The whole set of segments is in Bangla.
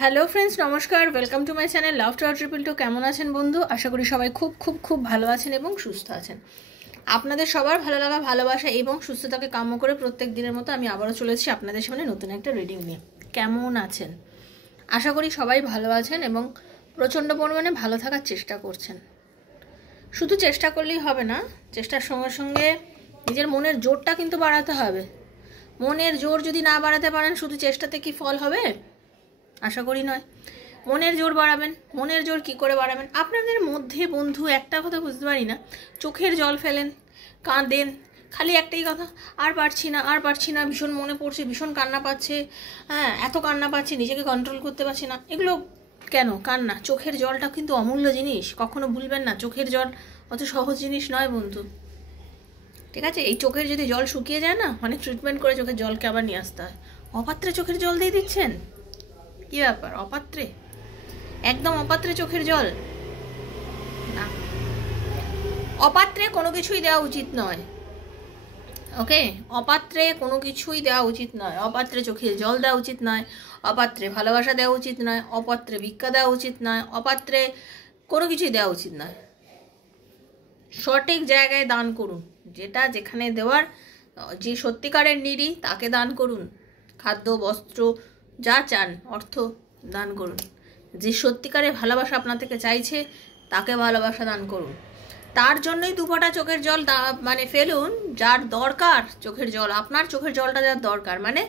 হ্যালো ফ্রেন্ডস, নমস্কার। Welcome to my channel love to triple two. কেমন আছেন বন্ধু? আশা করি সবাই খুব খুব খুব ভালো আছেন এবং সুস্থ আছেন। আপনাদের সবার ভালো লাগা, ভালোবাসা এবং সুস্থতাকে কাম্য করে প্রত্যেক দিনের মতো আমি আবারও চলে এসেছি আপনাদের সামনে নতুন একটা রিডিং নিয়ে। কেমন আছেন? আশা করি সবাই ভালো আছেন এবং প্রচণ্ড পরিমাণে ভালো থাকার চেষ্টা করছেন। শুধু চেষ্টা করলেই হবে না, চেষ্টার সঙ্গে সঙ্গে নিজের মনের জোরটা কিন্তু বাড়াতে হবে। মনের জোর যদি না বাড়াতে পারেন, শুধু চেষ্টাতে কি ফল হবে? আশা করি নয়। মনের জোর বাড়াবেন। মনের জোর কি করে বাড়াবেন? আপনাদের মধ্যে বন্ধু একটা কথা বুঝতে পারি না, চোখের জল ফেলেন, কাঁদেন, খালি একটাই কথা, আর পারছি না, আর পারছি না, ভীষণ মনে পড়ছে, ভীষণ কান্না পাচ্ছে, হ্যাঁ এত কান্না পাচ্ছে, নিজেকে কন্ট্রোল করতে পারছি না। এগুলো কেন কান্না? চোখের জলটা কিন্তু অমূল্য জিনিস, কখনো ভুলবেন না। চোখের জল অত সহজ জিনিস নয় বন্ধু, ঠিক আছে? এই চোখের যদি জল শুকিয়ে যায় না, অনেক ট্রিটমেন্ট করে চোখের জলকে আবার নিয়ে আসতে হয়। অপাত্রে চোখের জল দিয়ে দিচ্ছেন, কি ব্যাপার? অপাত্রে, একদম অপাত্রে চোখের জল না। অপাত্রে কোনো কিছুই দেওয়া উচিত নয়, ওকে? অপাত্রে কোনো কিছুই দেওয়া উচিত নয়। অপাত্রে চোখের জল দেওয়া উচিত নয়, অপাত্রে ভালোবাসা দেওয়া উচিত নয়, অপাত্রে ভিক্ষা দেওয়া উচিত নয়, অপাত্রে কোনো কিছুই দেওয়া উচিত নয়। সঠিক জায়গায় দান করুন, যেটা যেখানে দেওয়ার, যে সত্যিকারের নিডি তাকে দান করুন। খাদ্য, বস্ত্র, যা চান, অর্থ দান করুন। যে সত্যিকারের ভালোবাসা আপনার থেকে চাইছে তাকে ভালোবাসা দান করুন। তার জন্যই দুফোঁটা চোখের জল মানে ফেলুন, যার দরকার চোখের জল, আপনার চোখের জলটা যার দরকার, মানে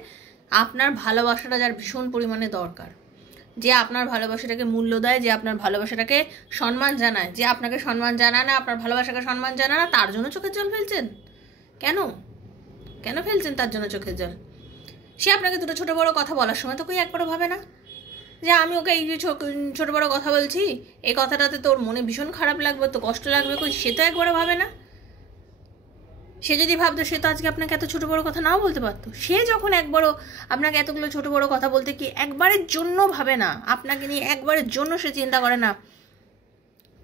আপনার ভালোবাসাটা যার ভীষণ পরিমাণে দরকার, যে আপনার ভালোবাসাটাকে মূল্য দেয়, যে আপনার ভালোবাসাটাকে সম্মান জানায়, যে আপনাকে সম্মান জানায় না, আপনার ভালোবাসাকে সম্মান জানায় না, তার জন্য চোখের জল ফেলছেন কেন? কেন ফেলছেন তার জন্য চোখের জল? সে আপনাকে দুটো ছোটো বড়ো কথা বলার সময় তো কই একবারও ভাবে না যে আমি ওকে এই যে ছোটো বড়ো কথা বলছি, এই কথাটাতে তোর মনে ভীষণ খারাপ লাগবে, তো কষ্ট লাগবে, কই সে তো একবারও ভাবে না। সে যদি ভাবতো, সে তো আজকে আপনাকে এত ছোটো বড়ো কথা নাও বলতে পারতো। সে যখন একবারও আপনাকে এতগুলো ছোটো বড়ো কথা বলতে কি একবারের জন্য ভাবে না, আপনাকে নিয়ে একবারের জন্য সে চিন্তা করে না,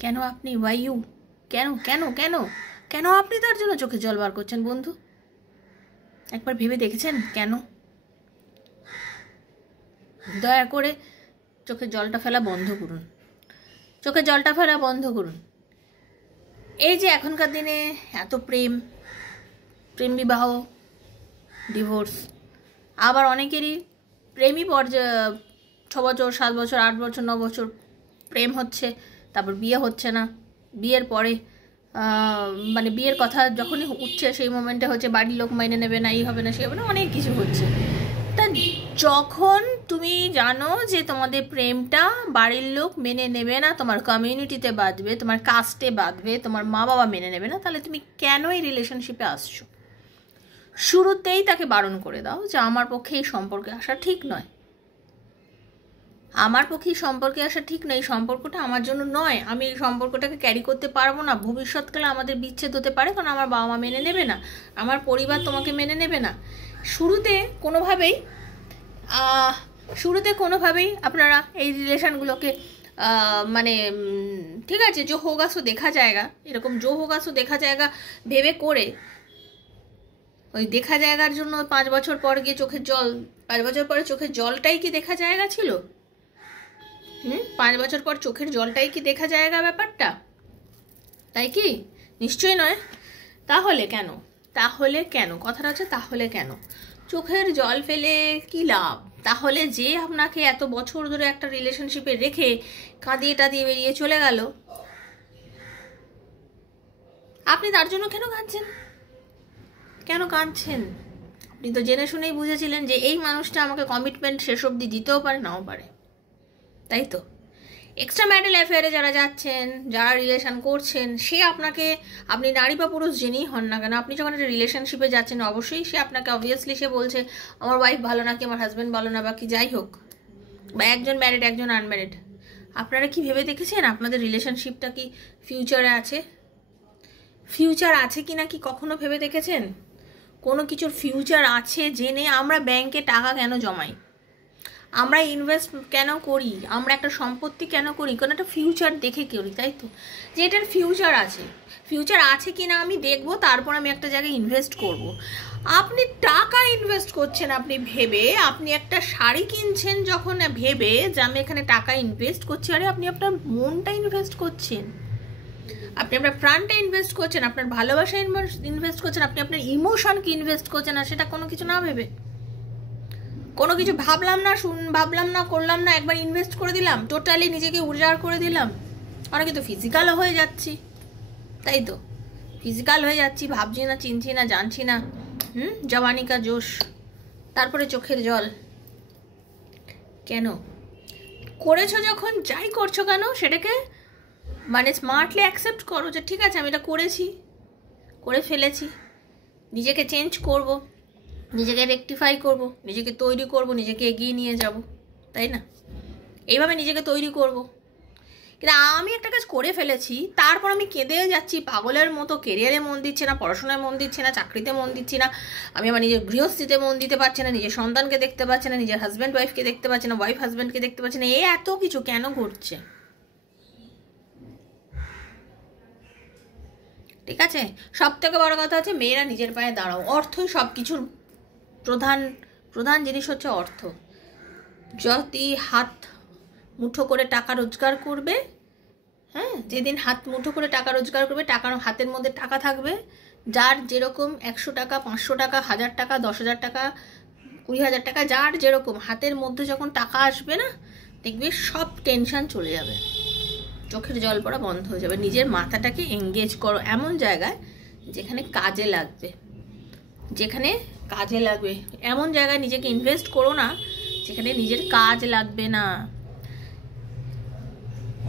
কেন আপনি ওয়াইউ, কেন কেন কেন কেন আপনি তার জন্য চোখে জল বার করছেন বন্ধু? একবার ভেবে দেখেছেন কেন? দয়া করে চোখের জলটা ফেলা বন্ধ করুন, চোখের জলটা ফেলা বন্ধ করুন। এই যে এখনকার দিনে এত প্রেম বিবাহ, ডিভোর্স, আবার অনেকেরই প্রেমই 6 বছর, 7 বছর, 8 বছর, 9 বছর প্রেম হচ্ছে, তারপর বিয়ে হচ্ছে না। বিয়ের পরে মানে বিয়ের কথা যখনই উঠছে সেই মোমেন্টে হচ্ছে বাড়ির লোক মেনে নেবে না, এই হবে না, সে হবে না, অনেক কিছু হচ্ছে। তা যখন তুমি জানো যে তোমাদের প্রেমটা বাড়ির লোক মেনে নেবে না, তোমার কমিউনিটিতে বাঁধবে, তোমার কাস্টে বাঁধবে, তোমার মা বাবা মেনে নেবে না, তাহলে তুমি কেন এই রিলেশনশিপে আসছো? শুরুতেই তাকে বারণ করে দাও যে আমার পক্ষে এই সম্পর্কে আসা ঠিক নয়, আমার পক্ষে এই সম্পর্কে আসা ঠিক নয়, এই সম্পর্কটা আমার জন্য নয়, আমি এই সম্পর্কটাকে ক্যারি করতে পারবো না, ভবিষ্যৎকালে আমাদের বিচ্ছেদ হতে পারে, কারণ আমার বাবা মা মেনে নেবে না, আমার পরিবার তোমাকে মেনে নেবে না। শুরুতে কোনোভাবেই আপনারা এই রিলেশনগুলোকে মানে ঠিক আছে জো হোগা সো দেখা জায়গা, এরকম জো হোগা সো দেখা জায়গা ভেবে করে, ওই দেখা জায়গার জন্য 5 বছর পর গিয়ে চোখের জল, 5 বছর পরে চোখের জলটাই কি দেখা জায়গা ছিল? 5 বছর পর চোখের জলটাই কি দেখা জায়গা ব্যাপারটা? তাই কি? নিশ্চয়ই নয়। তাহলে কেন? তাহলে কেন কথাটা হচ্ছে, তাহলে কেন চোখের জল ফেলে কি লাভ? তাহলে যে আপনাকে এত বছর ধরে একটা রিলেশনশিপে রেখে কাঁদিয়ে টাদিয়ে বেরিয়ে চলে গেল, আপনি তার জন্য কেন কাঁদছেন? কেন কাঁদছেন? আপনি তো জেনে শুনেই বুঝেছিলেন যে এই মানুষটা আমাকে কমিটমেন্ট শেষ অবধি দিতেও পারে, নাও পারে, তাই তো? এক্সট্রা ম্যারিটাল অ্যাফেয়ারে যারা যাচ্ছেন, যারা রিলেশন করছেন, সে আপনাকে, আপনি নারী বা পুরুষ যিনিই হন না কেন, আপনি যখন একটা রিলেশনশিপে যাচ্ছেন, অবশ্যই সে আপনাকে অবভিয়াসলি সে বলছে আমার ওয়াইফ ভালো না, কি আমার হাজব্যান্ড ভালো না, বা কি যাই হোক, বা একজন ম্যারিড একজন আনম্যারিড। আপনারা কি ভেবে দেখেছেন আপনাদের রিলেশনশিপটা কি ফিউচারে আছে? ফিউচার আছে কি না কি কখনো ভেবে দেখেছেন? কোনো কিছুর ফিউচার আছে জেনে আমরা ব্যাংকে টাকা কেন জমাই? আমরা ইনভেস্ট কেন করি, আমরা একটা সম্পত্তি কেন করি, কোনো একটা ফিউচার দেখে করি, তাই তো, যে এটার ফিউচার আছে কি না আমি দেখবো, তারপর আমি একটা জায়গায় ইনভেস্ট করব। আপনি টাকা ইনভেস্ট করছেন আপনি ভেবে, আপনি একটা শাড়ি কিনছেন যখন ভেবে যে আমি এখানে টাকা ইনভেস্ট করছি, আরে আপনি আপনার মনটা ইনভেস্ট করছেন, আপনি আপনার প্রাণটা ইনভেস্ট করছেন, আপনার ভালোবাসা ইনভেস্ট করছেন, আপনি আপনার ইমোশনকে ইনভেস্ট করছেন, আর সেটা কোনো কিছু না ভেবে, কোনো কিছু ভাবলাম না করলাম না, একবার ইনভেস্ট করে দিলাম, টোটালি নিজেকে উজাড় করে দিলাম। অনেকে তো ফিজিক্যালও হয়ে যাচ্ছি, তাই তো, ফিজিক্যাল হয়ে যাচ্ছি, ভাবছি না, চিনছি না, জানছি না, জওয়ানি কা জোশ, তারপরে চোখের জল। কেন করেছো? যখন যাই করছো কেন সেটাকে মানে স্মার্টলি অ্যাকসেপ্ট করো, যে ঠিক আছে আমি এটা করে ফেলেছি, নিজেকে চেঞ্জ করব, নিজেকে রেকটিফাই করব, নিজেকে তৈরি করব, নিজেকে এগিয়ে নিয়ে যাব, তাই না? এইভাবে নিজেকে তৈরি করব। কিন্তু আমি একটা কাজ করে ফেলেছি, তারপর আমি কেঁদে যাচ্ছি পাগলের মতো, কেরিয়ারে মন দিচ্ছি না, পড়াশোনায় মন দিচ্ছি না, চাকরিতে মন দিচ্ছি না, আমি আমার নিজের গৃহস্থিতে মন দিতে পারছি না, নিজের সন্তানকে দেখতে পাচ্ছি না, নিজের হাজব্যান্ড ওয়াইফকে দেখতে পাচ্ছি না, ওয়াইফ হাজব্যান্ডকে দেখতে পাচ্ছি না, এত কিছু কেন ঘটছে? ঠিক আছে, সব থেকে বড় কথা হচ্ছে মেয়েরা নিজের পায়ে দাঁড়াও। অর্থই সব কিছুর প্রধান জিনিস হচ্ছে অর্থ। যদি হাত মুঠো করে টাকা রোজগার করবে, হ্যাঁ, যেদিন হাত মুঠো করে টাকা রোজগার করবে, টাকার হাতের মধ্যে টাকা থাকবে, যার যেরকম 100 টাকা, 500 টাকা, 1000 টাকা, 10,000 টাকা, 20,000 টাকা, যার যেরকম হাতের মধ্যে যখন টাকা আসবে না, দেখবে সব টেনশন চলে যাবে, চোখের জল পড়া বন্ধ হয়ে যাবে। নিজের মাথাটাকে এঙ্গেজ করো এমন জায়গায় যেখানে কাজে লাগবে, এমন জায়গায় নিজেকে ইনভেস্ট করো না যেখানে নিজের কাজ লাগবে না।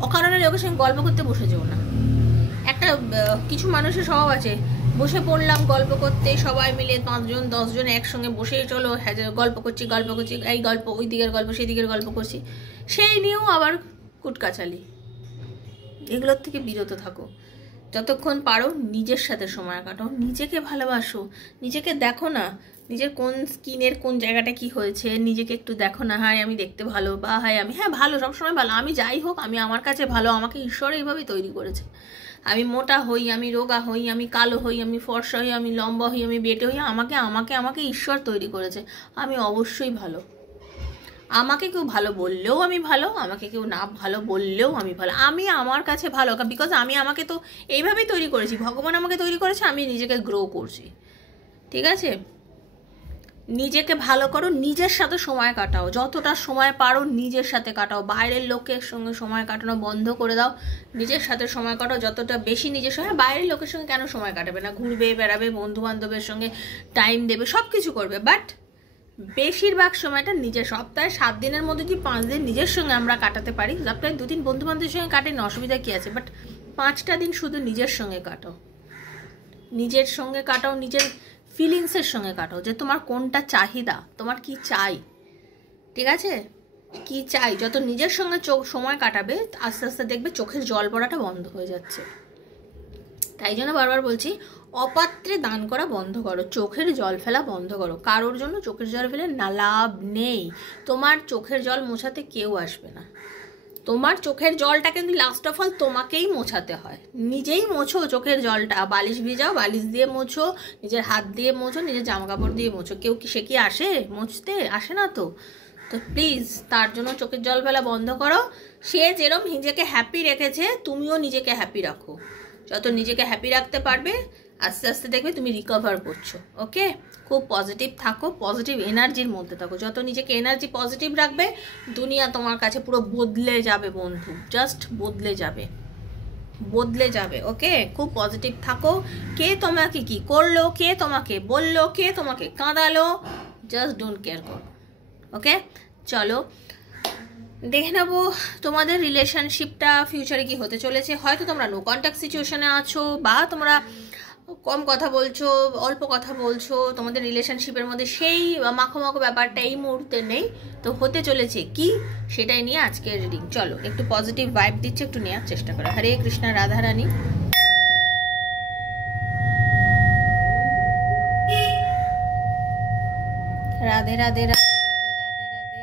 অকারণে লোকের সঙ্গে গল্প করতে বসে যেও না। একটা কিছু মানুষের স্বভাব আছে, বসে পড়লাম গল্প করতে, সবাই মিলে 5 জন 10 জন একসঙ্গে বসে চলো হ্যাঁ গল্প করছি, এই গল্প, ওই দিকের গল্প, সেই দিকের গল্প করছি, সেই নিয়েও আবার কুটকাচালি। এগুলোর থেকে বিরত থাকো। যতক্ষণ পারো নিজের সাথে সময় কাটাও, নিজেকে ভালোবাসো, নিজেকে দেখো না, নিজের কোন স্কিনের কোন জায়গাটা কি হয়েছে, নিজেকে একটু দেখো না, হাই আমি দেখতে ভালো, বা হাই আমি ভালো, সবসময় ভালো, আমি যাই হোক আমি আমার কাছে ভালো, আমাকে ঈশ্বর এইভাবেই তৈরি করেছে। আমি মোটা হই, আমি রোগা হই, আমি কালো হই, আমি ফর্সা হই, আমি লম্বা হই, আমি বেটে হই, আমাকে ঈশ্বর তৈরি করেছে, আমি অবশ্যই ভালো। আমাকে কেউ ভালো বললেও আমি ভালো, আমাকে কেউ না ভালো বললেও আমি ভালো, আমি আমার কাছে ভালো, বিকজ আমি আমাকে তো এইভাবেই তৈরি করেছি, ভগবান আমাকে তৈরি করেছে, আমি নিজেকে গ্রো করছি। ঠিক আছে, নিজেকে ভালো করো, নিজের সাথে সময় কাটাও, যতটা সময় পারো নিজের সাথে কাটাও, বাইরের লোকের সঙ্গে সময় কাটানো বন্ধ করে দাও, নিজের সাথে সময় কাটাও, যতটা বেশি নিজের সঙ্গে। বাইরের লোকের সঙ্গে কেন সময় কাটাবে না, ঘুরবে বেড়াবে, বন্ধু বান্ধবের সঙ্গে টাইম দেবে, সব কিছু করবে, বাট বেশিরভাগ সময়টা নিজের। সপ্তাহে 7 দিনের মধ্যে যদি 5 দিন নিজের সঙ্গে আমরা কাটাতে পারি, সপ্তাহে 2 দিন বন্ধু বান্ধবের সঙ্গে কাটেন, অসুবিধা কি আছে, বাট 5টা দিন শুধু নিজের সঙ্গে কাটাও, নিজের সঙ্গে কাটাও, নিজের ফিলিংসের সঙ্গে কাটাও, যে তোমার কোনটা চাহিদা, তোমার কি চাই, ঠিক আছে, কি চাই। যত নিজের সঙ্গে সময় কাটাবে আস্তে আস্তে দেখবে চোখের জল পড়াটা বন্ধ হয়ে যাচ্ছে। তাই জন্য বারবার বলছি, অপাত্রে দান করা বন্ধ করো, চোখের জল ফেলা বন্ধ করো। কারোর জন্য চোখের জল ফেলে না লাভ নেই, তোমার চোখের জল মোছাতে কেউ আসবে না, তোমার চোখের জলটা কিন্তু লাস্ট অফ অল তোমাকেই মোছাতে হয়। নিজেই মোছো চোখের জলটা, বালিশ ভিজাও, বালিশ দিয়ে মোছো, নিজের হাত দিয়ে মোছো, নিজের জামা কাপড় দিয়ে মোছো, কেউ কি সে কি আসে মুছতে? আসে না তো। তো প্লিজ তার জন্য চোখের জল ফেলা বন্ধ করো। সে যেরকম নিজেকে হ্যাপি রেখেছে তুমিও নিজেকে হ্যাপি রাখো, যত নিজেকে হ্যাপি রাখতে পারবে আস্তে আস্তে দেখবে তুমি রিকভার করছো। ওকে, খুব পজিটিভ থাকো, পজিটিভ এনার্জির মধ্যে থাকো, যত নিজেকে এনার্জি পজিটিভ রাখবে দুনিয়া তোমার কাছে পুরো বদলে যাবে বন্ধু, জাস্ট বদলে যাবে। ওকে, খুব পজিটিভ থাকো। কে তোমাকে কি করলো, কে তোমাকে বললো, কে তোমাকে কাঁদালো, জাস্ট ডোন্ট কেয়ার করো। ওকে, চলো দেখে নেবো তোমাদের রিলেশনশিপটা ফিউচারে কি হতে চলেছে। হয়তো তোমরা নো কন্ট্যাক্ট সিচুয়েশনে আছো, বা তোমরা কম কথা বলছো, অল্প কথা বলছো, তোমাদের রিলেশনশিপের মধ্যে সেই মাখো ব্যাপারটা এই মুহূর্তে নেই। তো হতে চলেছে কি সেটাই নিয়ে আজকের রিডিং। চলো একটু পজিটিভ ভাইব দিচ্ছে, একটু নেওয়ার চেষ্টা করো। হরে কৃষ্ণ, রাধা রানী, রাধে রাধে রাধে রাধে রাধে রাধে।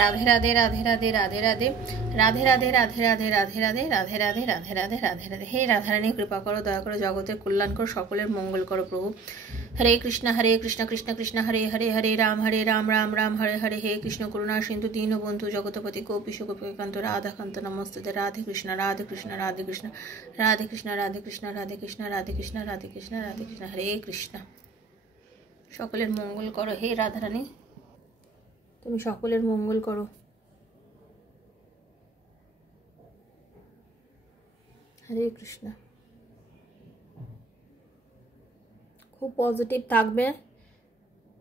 রাধে রাধে রাধে রাধে রাধে রাধে রাধে রাধে রাধে রাধে রাধে রাধে রাধে রাধে রাধে রাধে রাধে রাধে। হে রাধারানী কৃপা করো, দয়া করো, জগতের কল্যাণ করো, সকলের মঙ্গল করো প্রভু। হরে কৃষ্ণ কৃষ্ণ কৃষ্ণ হরে হরে, হরে রাম রাম রাম হরে হরে। হে কৃষ্ণ করুণা সিন্ধু দীনবন্ধু জগৎপতি গোপীশ গোপীকান্ত রাধাকান্ত নমস্তুতে। রাধে কৃষ্ণ রাধে কৃষ্ণ রাধে কৃষ্ণ রাধে কৃষ্ণ রাধে কৃষ্ণ রাধে কৃষ্ণ রাধে কৃষ্ণ রাধে কৃষ্ণ রাধে কৃষ্ণ। হরে কৃষ্ণ। সকলের মঙ্গল করো হে রাধারানী, তুমি সকলের মঙ্গল করো। হরে কৃষ্ণ। খুব পজিটিভ থাকবে।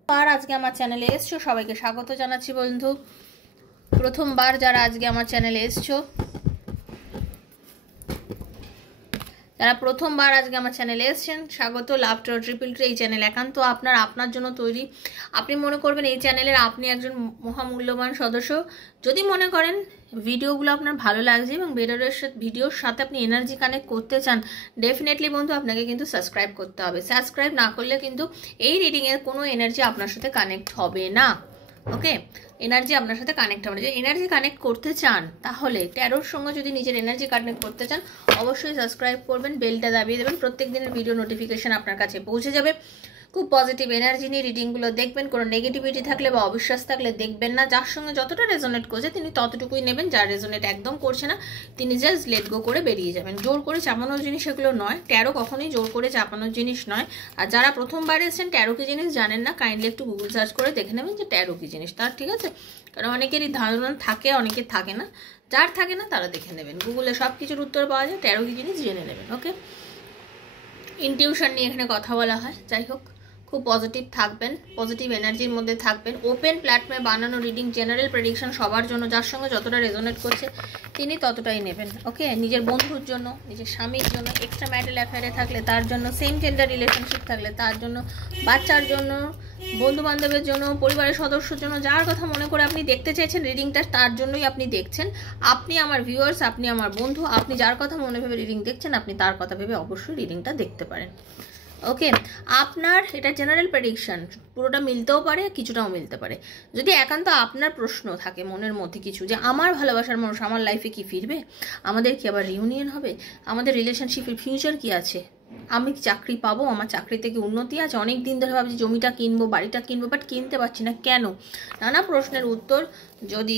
আর আজকে আমার চ্যানেলে এসছো সবাইকে স্বাগত জানাচ্ছি বন্ধু। প্রথমবার যারা আজকে আমার চ্যানেলে এসছো, যারা প্রথমবার আজকে আমার চ্যানেলে এসেছেন, স্বাগত। লাভ টু ট্রিপল টু এই চ্যানেল একান্ত আপনার জন্য তৈরি। আপনি মনে করবেন এই চ্যানেলের আপনি একজন মহামূল্যবান সদস্য। যদি মনে করেন ভিডিওগুলো আপনার ভালো লাগছে এবং ভিডিওর সাথে আপনি এনার্জি কানেক্ট করতে চান, ডেফিনেটলি বন্ধু আপনাকে কিন্তু সাবস্ক্রাইব করতে হবে। সাবস্ক্রাইব না করলে কিন্তু এই রিডিংয়ের কোনো এনার্জি আপনার সাথে কানেক্ট হবে না। ওকে, এনার্জি আপনার সাথে কানেক্ট হবে না। যদি এনার্জি কানেক্ট করতে চান, তাহলে ট্যারোর সঙ্গে যদি নিজের এনার্জি কানেক্ট করতে চান, অবশ্যই সাবস্ক্রাইব করবেন, বেলটা দাবিয়ে দেবেন, প্রত্যেক দিনের ভিডিও নোটিফিকেশন আপনার কাছে পৌঁছে যাবে। খুব পজিটিভ এনার্জি নিয়ে রিডিংগুলো দেখবেন। কোনো নেগেটিভিটি থাকলে বা অবিশ্বাস থাকলে দেখবেন না। যার সঙ্গে যতটা রেজোনেট করছে তিনি ততটুকুই নেবেন, যার রেজোনেট একদম করছে না তিনি জাস্ট লেট গো করে বেরিয়ে যাবেন। জোর করে চাপানোর জিনিস এগুলো নয়, ট্যারো কখনোই জোর করে চাপানোর জিনিস নয়। আর যারা প্রথমবার এসেছেন, ট্যারো কি জিনিস জানেন না, কাইন্ডলি একটু গুগল সার্চ করে দেখে নেবেন যে ট্যারো কি জিনিস তার, ঠিক আছে? কারণ অনেকেরই ধারণা থাকে, অনেকের থাকে না। যার থাকে না তারা দেখে নেবেন, গুগলে সব কিছুর উত্তর পাওয়া যায়, ট্যারো কি জিনিস জেনে নেবেন। ওকে, ইনটিউশন নিয়ে এখানে কথা বলা হয়। যাই হোক, খুব পজিটিভ থাকবেন, পজিটিভ এনার্জির মধ্যে থাকবেন। ওপেন প্ল্যাটফর্মে বানানো রিডিং, জেনারেল প্রেডিকশন সবার জন্য, যার সঙ্গে যতটা রেজোনেট করছে তিনি ততটাই নেবেন। ওকে, নিজের বন্ধুর জন্য, নিজের স্বামীর জন্য, এক্সট্রা ম্যারিটাল অ্যাফেয়ারে থাকলে তার জন্য, সেম জেন্ডার রিলেশনশিপ থাকলে তার জন্য, বাচ্চার জন্য, বন্ধু বান্ধবের জন্য, পরিবারের সদস্যর জন্য, যার কথা মনে করে আপনি দেখতে চাইছেন রিডিংটা, তার জন্যই আপনি দেখছেন। আপনি আমার ভিউয়ার্স, আপনি আমার বন্ধু, আপনি যার কথা মনে ভেবে রিডিং দেখছেন, আপনি তার কথা ভেবে অবশ্যই রিডিংটা দেখতে পারেন। ওকে, আপনার এটা জেনারেল প্রেডিকশন, পুরোটা মিলতেও পারে, কিছুটাও মিলতে পারে। যদি একান্ত আপনার প্রশ্ন থাকে মনের মধ্যে কিছু, যে আমার ভালোবাসার মানুষ আমার লাইফে কি ফিরবে, আমাদের কি আবার রিউনিয়ন হবে, আমাদের রিলেশনশিপের ফিউচার কি আছে, আমি কি চাকরি পাবো, আমার চাকরি থেকে উন্নতি আছে, অনেক দিন ধরে ভাবছি জমিটা কিনবো, বাড়িটা কিনবো, বাট কিনতে পারছি না কেন, নানা প্রশ্নের উত্তর যদি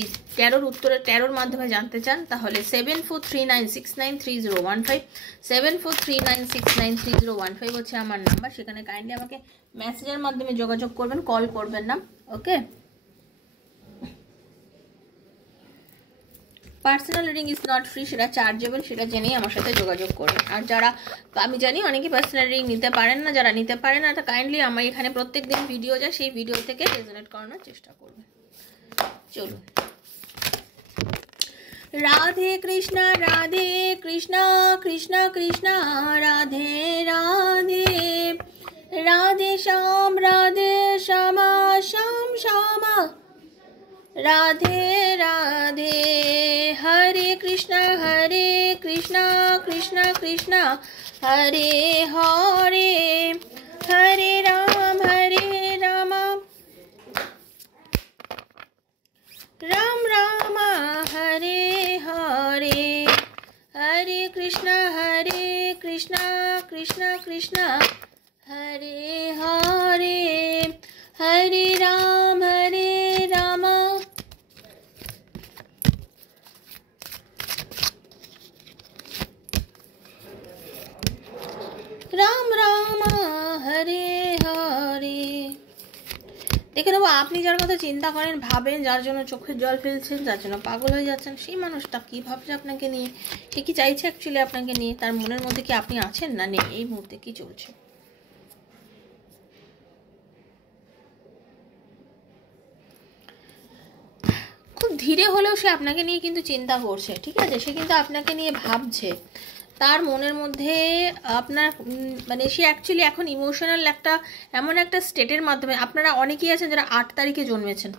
ট্যারোর মাধ্যমে জানতে চান, তাহলে 7439693015 7439693015 হচ্ছে আমার নাম্বার। সেখানে কাইন্ডলি আমাকে মেসেজের মাধ্যমে যোগাযোগ করবেন, কল করবেন না। Okay, personal reading is not free, সেটা চার্জেবল, সেটা জেনেই আমার সাথে যোগাযোগ করবেন। আর যারা, আমি জানি অনেকে পার্সোনাল রিডিং নিতে পারেন না, যারা নিতে পারেন না, তা কাইন্ডলি আমার এখানে প্রত্যেক দিন ভিডিও যায়, সেই ভিডিও থেকে রেজোনেট করানোর চেষ্টা করবেন। চলুন। রাধে কৃষ্ণ কৃষ্ণ কৃষ্ণ রাধে রাধে, রাধে শ্যাম শ্যাম শ্যামা, রাধে রাধে, হরে কৃষ্ণ কৃষ্ণ কৃষ্ণ হরে হরে, হরে রাম রাম রাম হরে হরে, হরে কৃষ্ণ কৃষ্ণ কৃষ্ণ হরে হরে, হরে রাম রাম রাম হরে হরে। দেখে নেবো আপনি যার কথা চিন্তা করেন, ভাবেন, যার জন্য চোখের জল ফেলছেন, যার জন্য পাগল হয়ে যাচ্ছেন, সেই মানুষটা কি ভাবছে আপনাকে নিয়ে, সে কি চাইছে অ্যাকচুয়ালি আপনাকে নিয়ে, তার মনের মধ্যে কি আপনি আছেন না নেই, এই মুহূর্তে কি চলছে। খুব ধীরে হলেও সে আপনাকে নিয়ে কিন্তু চিন্তা করছে, ঠিক আছে? সে কিন্তু আপনাকে নিয়ে ভাবছে, তার মনের মধ্যে আপনার মানে সে অ্যাকচুয়ালি এখন ইমোশনাল এমন একটা স্টেটের মাধ্যমে। আপনারা অনেকেই আছেন যারা 8 তারিখে জন্মেছেন,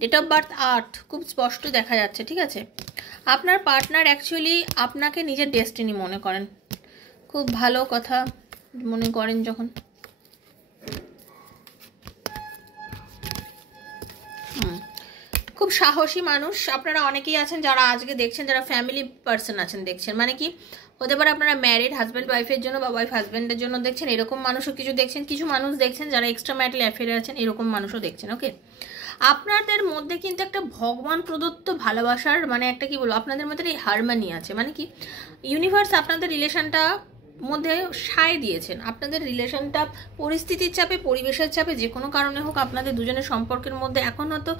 ডেট অফ বার্থ 8, খুব স্পষ্ট দেখা যাচ্ছে, ঠিক আছে? আপনার পার্টনার অ্যাকচুয়ালি আপনাকে নিজের ডেস্টিনি মনে করেন, খুব ভালো কথা মনে করেন যখন। খুব সাহসী মানুষ। আপনারা অনেকেই আছেন যারা আজকে দেখছেন, যারা ফ্যামিলি পার্সন আছেন দেখছেন, মানে কি হতে পারে আপনারা ম্যারিড হাজব্যান্ড ওয়াইফের জন্য বা ওয়াইফ হাজব্যান্ডের জন্য দেখছেন, এরকম মানুষও কিছু দেখছেন। কিছু মানুষ দেখছেন যারা এক্সট্রা ম্যারিটাল অ্যাফেয়ারে আছেন, এরকম মানুষও দেখছেন। ওকে, আপনাদের মধ্যে কিন্তু একটা ভগবান প্রদত্ত ভালোবাসার মানে একটা কি বলবো, আপনাদের মধ্যে এই হারমানি আছে। মানে কি ইউনিভার্স আপনাদের রিলেশনটা মধ্যে সায় দিয়েছেন। আপনাদের রিলেশনটা পরিস্থিতির চাপে, পরিবেশের চাপে, যে কোনো কারণে হোক আপনাদের দুজনের সম্পর্কের মধ্যে এখন হয়তো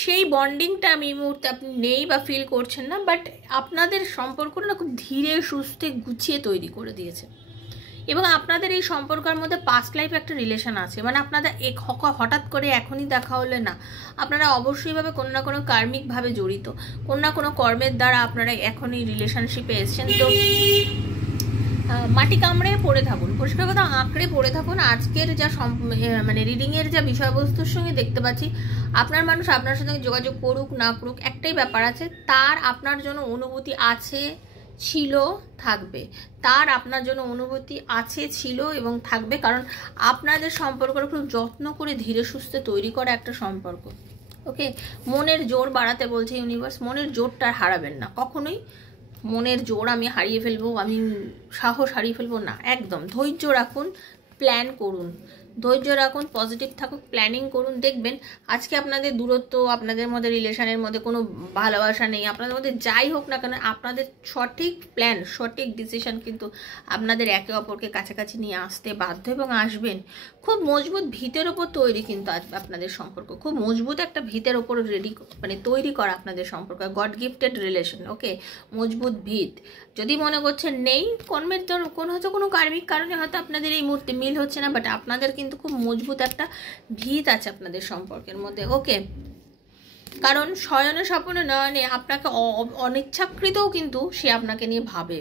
সেই বন্ডিংটা আমি এই মুহূর্তে আপনি নেই বা ফিল করছেন না, বাট আপনাদের সম্পর্কটা না খুব ধীরে সুস্থে গুছিয়ে তৈরি করে দিয়েছে। এবং আপনাদের এই সম্পর্কের মধ্যে পাস্ট লাইফ একটা রিলেশন আছে, মানে আপনাদের হঠাৎ করে এখনই দেখা হলে না, আপনারা অবশ্যইভাবে কোনো না কোনো কার্মিকভাবে জড়িত, কোনো না কোনো কর্মের দ্বারা আপনারা এখনই রিলেশনশিপে এসছেন। তো মাটি কামড়ে পড়ে থাকুন, পরিষ্কার কথা আঁকড়ে পড়ে থাকুন। আজকের যা মানে রিডিংয়ের যা বিষয়বস্তুর সঙ্গে দেখতে পাচ্ছি, আপনার মানুষ আপনার সাথে যোগাযোগ করুক না করুক, একটাই ব্যাপার আছে, তার আপনার জন্য অনুভূতি আছে, ছিল, থাকবে। তার আপনার জন্য অনুভূতি আছে, ছিল এবং থাকবে, কারণ আপনাদের সম্পর্কটা খুব যত্ন করে ধীরে সুস্থে তৈরি করা একটা সম্পর্ক। ওকে, মনের জোর বাড়াতে বলছে ইউনিভার্স, মনের জোরটা হারাবেন না কখনোই। মনের জোর আমি হারিয়ে ফেলবো, আমি সাহস হারিয়ে ফেলবো না, একদম ধৈর্য রাখুন, প্ল্যান করুন, ধৈর্য রাখুন, পজিটিভ থাকুন, প্ল্যানিং করুন। দেখবেন আজকে আপনাদের দূরত্ব, আপনাদের মধ্যে রিলেশনের মধ্যে কোনো ভালোবাসা নেই, আপনাদের মধ্যে যাই হোক না কেন, আপনাদের সঠিক প্ল্যান, সঠিক ডিসিশন কিন্তু আপনাদের একে অপরকে কাছাকাছি নিয়ে আসতে বাধ্য এবং আসবেন। খুব মজবুত ভিতের ওপর তৈরি কিন্তু আজ আপনাদের সম্পর্ক, খুব মজবুত একটা ভিতের ওপর রেডি মানে তৈরি করা আপনাদের সম্পর্ক, গড গিফটেড রিলেশন। ওকে, মজবুত ভিত। যদি মনে করছেন নেই, কর্মের হয়তো কোনো কার্মিক কারণে হয়তো আপনাদের এই মুহূর্তে মিল হচ্ছে না, বাট আপনাদের কিন্তু খুব মজবুত একটা ভিত আছে আপনাদের সম্পর্কের মধ্যে। ওকে, কারণ শয়নে স্বপ্নে নয়নে আপনাকে অনিচ্ছাকৃতও কিন্তু সে আপনাকে নিয়ে ভাবে,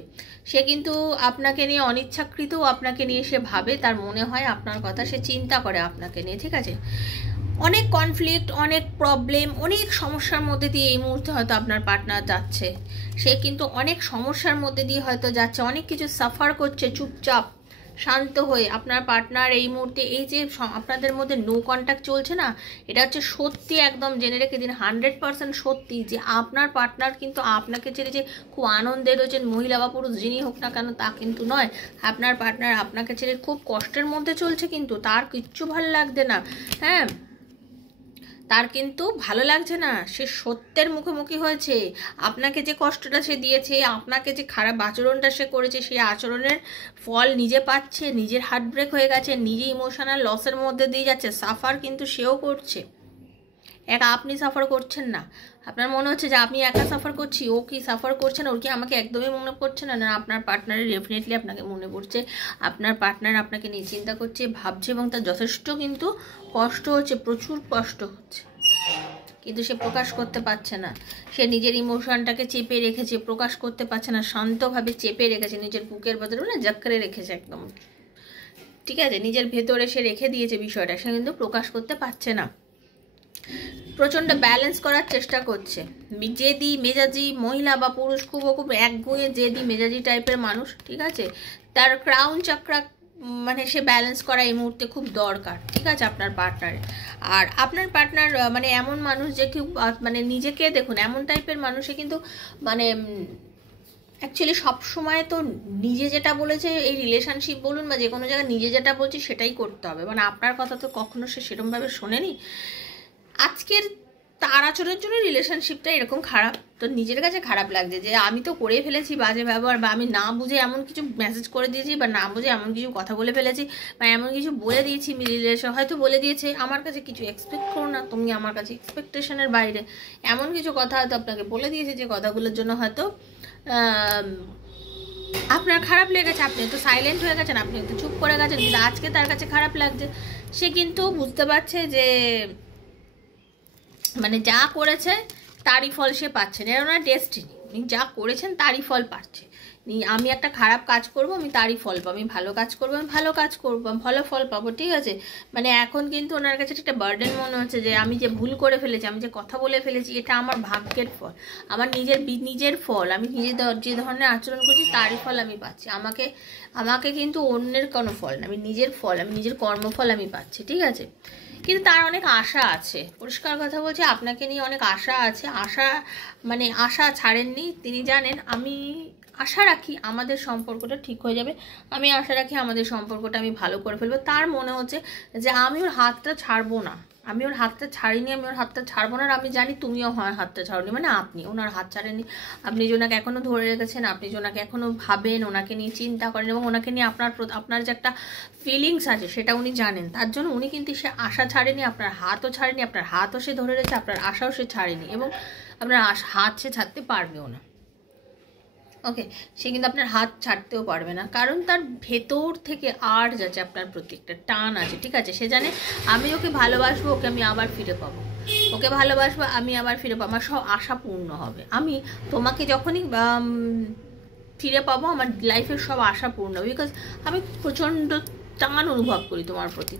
সে কিন্তু আপনাকে নিয়ে অনিচ্ছাকৃতও আপনাকে নিয়ে সে ভাবে, তার মনে হয় আপনার কথা, সে চিন্তা করে আপনাকে নিয়ে। ঠিক আছে, অনেক কনফ্লিক্ট, অনেক প্রবলেম, অনেক সমস্যার মধ্যে দিয়ে এই মুহূর্তে হয়তো আপনার পার্টনার যাচ্ছে, সে কিন্তু অনেক সমস্যার মধ্যে দিয়ে হয়তো যাচ্ছে, অনেক কিছু সাফার করছে চুপচাপ শান্ত হয়ে। আপনার পার্টনার এই মুহূর্তে এই যে আপনাদের মধ্যে নো কন্ট্যাক্ট চলছে না, এটা হচ্ছে সত্যি, একদম জেনে রেখে দিন, 100% সত্যি, যে আপনার পার্টনার কিন্তু আপনাকে ছেড়ে যে খুব আনন্দের রয়েছেন, মহিলা বা পুরুষ যিনি হোক না কেন তা কিন্তু নয়। আপনার পার্টনার আপনাকে ছেড়ে খুব কষ্টের মধ্যে চলছে, কিন্তু তার কিচ্ছু ভালো লাগছে না। হ্যাঁ, তার কিন্তু ভালো লাগছে না, সে সত্যের মুখোমুখি হয়েছে। আপনাকে যে কষ্টটা সে দিয়েছে, আপনাকে যে খারাপ আচরণটা সে করেছে, সেই আচরণের ফল নিজে পাচ্ছে, নিজের হার্ট ব্রেক হয়ে গেছে, নিজে ইমোশনাল লসের মধ্যে দিয়ে যাচ্ছে, সাফার কিন্তু সেও করছে। একা আপনি সাফার করছেন না, আপনার মনে হচ্ছে যে আমি একা সাফার করছি, ও কি সাফার করছে না, ওর কি আমাকে একদমই মনে পড়ছে না, না আপনার পার্টনারের ডেফিনেটলি আপনাকে মনে পড়ছে। আপনার পার্টনার আপনাকে নিয়ে চিন্তা করছে, ভাবছে, এবং তার যথেষ্ট কিন্তু কষ্ট হচ্ছে, প্রচুর কষ্ট হচ্ছে, কিন্তু সে প্রকাশ করতে পারছে না। সে নিজের ইমোশনটাকে চেপে রেখেছে, প্রকাশ করতে পারছে না, শান্তভাবে চেপে রেখেছে, নিজের বুকের ভেতরে না জাকড়ে রেখেছে একদম। ঠিক আছে, নিজের ভেতরে সে রেখে দিয়েছে বিষয়টা, সে কিন্তু প্রকাশ করতে পারছে না। প্রচণ্ড ব্যালেন্স করার চেষ্টা করছে, জেদি মেজাজি মহিলা বা পুরুষ, খুব একগুঁয়ে জেদি মেজাজি টাইপের মানুষ। ঠিক আছে, তার ক্রাউন চক্রা মানে সে ব্যালেন্স করা এই মুহূর্তে খুব দরকার। ঠিক আছে, আপনার পার্টনার। আর আপনার পার্টনার মানে এমন মানুষ যে কি মানে নিজেকে দেখুন, এমন টাইপের মানুষে কিন্তু মানে অ্যাকচুয়ালি সবসময় তো নিজে যেটা বলেছে এই রিলেশনশিপ বলুন বা যে কোনো জায়গায় নিজে যেটা বলছে সেটাই করতে হবে, মানে আপনার কথা তো কখনো সে সেরকমভাবে শোনেনি। আজকের তার আচরণের জন্য রিলেশনশিপটা এরকম খারাপ, তো নিজের কাছে খারাপ লাগছে যে আমি তো করে ফেলেছি বাজে ব্যবহার, বা আমি না বুঝে এমন কিছু মেসেজ করে দিয়েছি, বা না বুঝে এমন কিছু কথা বলে ফেলেছি, বা এমন কিছু বলে দিয়েছি, রিলেশন হয়তো বলে দিয়েছে আমার কাছে কিছু এক্সপেক্ট করো না, তুমি আমার কাছে এক্সপেকটেশনের বাইরে, এমন কিছু কথা হয়তো আপনাকে বলে দিয়েছে যে কথাগুলোর জন্য হয়তো আপনার খারাপ লেগেছে, আপনি তো সাইলেন্ট হয়ে গেছেন, আপনি তো চুপ করে গেছেন, কিন্তু আজকে তার কাছে খারাপ লাগছে। সে কিন্তু বুঝতে পারছে যে মানে যা করেছে তারই ফল সে পাচ্ছেন, এর ওনার ডেস্টিনি, উনি যা করেছেন তারই ফল পাচ্ছে। আমি একটা খারাপ কাজ করব, আমি তারই ফল পাবো, আমি ভালো কাজ করবো, আমি ভালো কাজ করবো, আমি ভালো ফল পাবো। ঠিক আছে, মানে এখন কিন্তু ওনার কাছে একটা বার্ডেন মনে হচ্ছে যে আমি যে ভুল করে ফেলেছি, আমি যে কথা বলে ফেলেছি, এটা আমার ভাগ্যের ফল, আমার নিজের ফল, আমি যে ধরনের আচরণ করছি তারই ফল আমি পাচ্ছি। আমাকে কিন্তু অন্যের কোনো ফল না, আমি নিজের ফল, আমি নিজের কর্মফল আমি পাচ্ছি। ঠিক আছে, কিন্তু তার অনেক আশা আছে, পরিষ্কার কথা বলছি, আপনাকে নিয়ে অনেক আশা আছে। আশা মানে আশা ছাড়েননি, তিনি জানেন আমি আশা রাখি আমাদের সম্পর্কটা ঠিক হয়ে যাবে, আমি আশা রাখি আমাদের সম্পর্কটা আমি ভালো করে ফেলবো। তার মনে হচ্ছে যে আমি ওর হাতটা ছাড়বো না, আমি ওর হাতটা ছাড়িনি, আমি ওর হাতটা ছাড়বো না। আর আমি জানি তুমিও আমার হাতটা ছাড়নি, মানে আপনি ওনার হাত ছাড়েননি, আপনি যে ওনাকে এখনও ধরে রেখেছেন, আপনি যে ওনাকে এখনও ভাবেন, ওনাকে নিয়ে চিন্তা করেন, এবং ওনাকে নিয়ে আপনার যে একটা ফিলিংস আছে সেটা উনি জানেন। তার জন্য উনি কিন্তু সে আশা ছাড়েনি, আপনার হাতও ছাড়েনি, আপনার হাতও সে ধরে রেখেছে, আপনার আশাও সে ছাড়েনি, এবং আপনার হাত সে ছাড়তে পারবেও না। ওকে, সে কিন্তু আপনার হাত ছাড়তেও পারবে না, কারণ তার ভেতর থেকে আর্জ আছে আপনার প্রতি, একটা টান আছে, ঠিক আছে? সে জানে আমি ওকে ভালোবাসবো, ওকে আমি আবার ফিরে পাবো, ওকে ভালোবাসবো, আমি আবার ফিরে পাবো, আমার সব আশা পূর্ণ হবে। আমি তোমাকে যখনই ফিরে পাবো আমার লাইফের সব আশা পূর্ণ হবে, বিকজ আমি প্রচণ্ড টান অনুভব করি তোমার প্রতি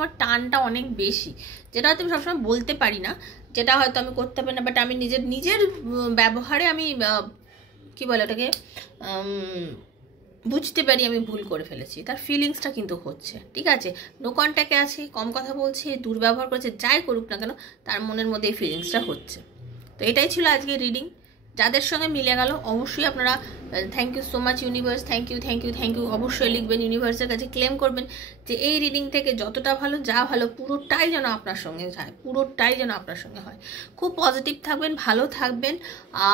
আমার টানটা অনেক বেশি, যেটা হয়তো আমি সবসময় বলতে পারি না, যেটা হয়তো আমি করতে পারি না, বাট আমি নিজের ব্যবহারে আমি কি বলে ওটাকে বুঝতে পারি আমি ভুল করে ফেলেছি, তার ফিলিংসটা কিন্তু হচ্ছে, ঠিক আছে? নো কন্ট্যাক্টে আছে, কম কথা বলছে, দুর্ব্যবহার করেছে, যাই করুক না কেন তার মনের মধ্যে এই ফিলিংসটা হচ্ছে। তো এটাই ছিল আজকে রিডিং। যাদের সঙ্গে মিলে গেল অবশ্যই আপনারা thank you so much universe, thank you অবশ্যই লিখবেন, ইউনিভার্সের কাছে ক্লেম করবেন যে এই রিডিং থেকে যতটা ভালো, যা ভালো পুরোটাই যেন আপনার সঙ্গে যায়, পুরোটাই যেন আপনার সঙ্গে হয়। খুব পজিটিভ থাকবেন, ভালো থাকবেন।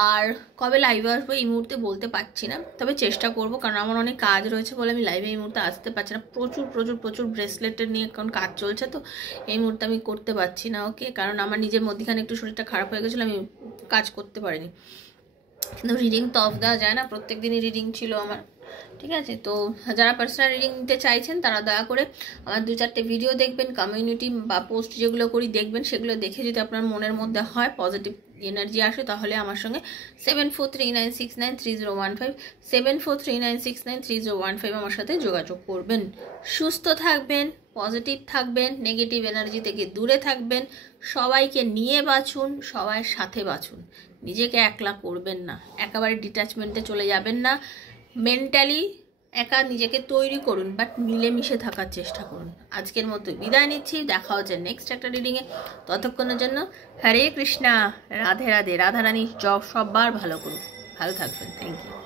আর কবে লাইভে আসবো এই মুহূর্তে বলতে পারছি না, তবে চেষ্টা করব, কারণ আমার অনেক কাজ রয়েছে বলে আমি লাইভে এই মুহূর্তে আসতে পারছি না। প্রচুর ব্রেসলেটের নিয়ে কারণ কাজ চলছে, তো এই মুহূর্তে আমি করতে পারছি না। ওকে, কারণ আমার নিজের মধ্যেখানে একটু শরীরটা খারাপ হয়ে গেছিলো, আমি কাজ করতে পারিনি। কিন্তু রিডিং তো অফ দেওয়া যায় না, প্রত্যেক দিনই রিডিং ছিল আমার, ঠিক আছে? তো যারা পার্সোনাল রিডিং নিতে চাইছেন তারা দয়া করে আমার 2-4টে ভিডিও দেখবেন, কমিউনিটি বা পোস্ট যেগুলো করি দেখবেন, সেগুলো দেখে যদি আপনার মনের মধ্যে হয় পজিটিভ এনার্জি আসে, তাহলে আমার সঙ্গে 7439693015 7439693015 আমার সাথে যোগাযোগ করবেন। সুস্থ থাকবেন, পজিটিভ থাকবেন, নেগেটিভ এনার্জি থেকে দূরে থাকবেন, সবাইকে নিয়ে বাঁচুন, সবার সাথে বাঁচুন, নিজেকে একলা করবেন না, একেবারে ডিট্যাচমেন্টে চলে যাবেন না, মেন্টালি একা নিজেকে তৈরি করুন, বাট মিলেমিশে থাকার চেষ্টা করুন। আজকের মতো বিদায় নিচ্ছি, দেখা হচ্ছে নেক্সট একটা রিডিংয়ে। ততক্ষণের জন্য হরে কৃষ্ণা, রাধে রাধে, রাধারানী সবার ভালো করুন, ভালো থাকবেন, থ্যাংক ইউ।